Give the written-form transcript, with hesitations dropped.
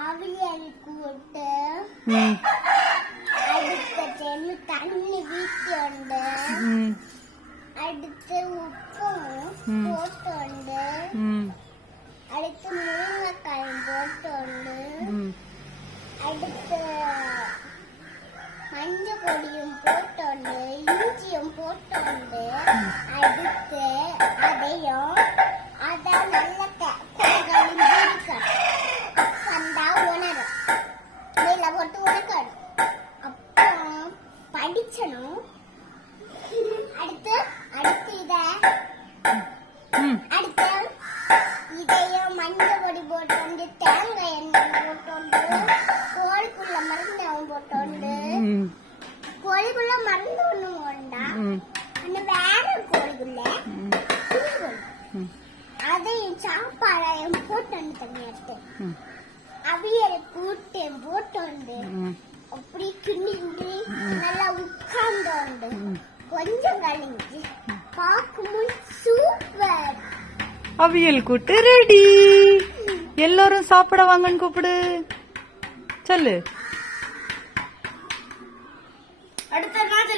அவியல் கூட்டு அடுத்து தண்ணி வீட்டு அடுத்து உப்பும் போட்டு அடுத்து முருங்கைக்காயும் போட்டு அடுத்து மஞ்சள் பொடியும் போட்டு இஞ்சியும் போட்டு அடுத்து அதையும் அதை நல்ல வந்தா உணரும் நீல போட்டு உணக்கணும் அப்புறம் படிச்சணும் அடுத்து அடுத்து இதையும் மஞ்சள் பொடி போட்டு தேங்காய் எண்ணெய் போட்டு கோழிக்குள்ள மருந்து போட்டு கோழிக்குள்ள மருந்து ஒண்ணு வேண்டா அந்த வேற கோழிக்குள்ள அதையும் சாப்பாடையும் போட்டு தண்ணி எடுத்து அவியலை கூட்டு போட்டு அப்படி கிண்டி நல்லா உட்கார்ந்து கொஞ்சம் கழிஞ்சு பார்க்கும்போது சூப்பர் அவியல் கூட்டு ரெடி. எல்லாரும் சாப்பிட வாங்கன்னு கூப்பிடு சொல்லு. அடுத்த நாள்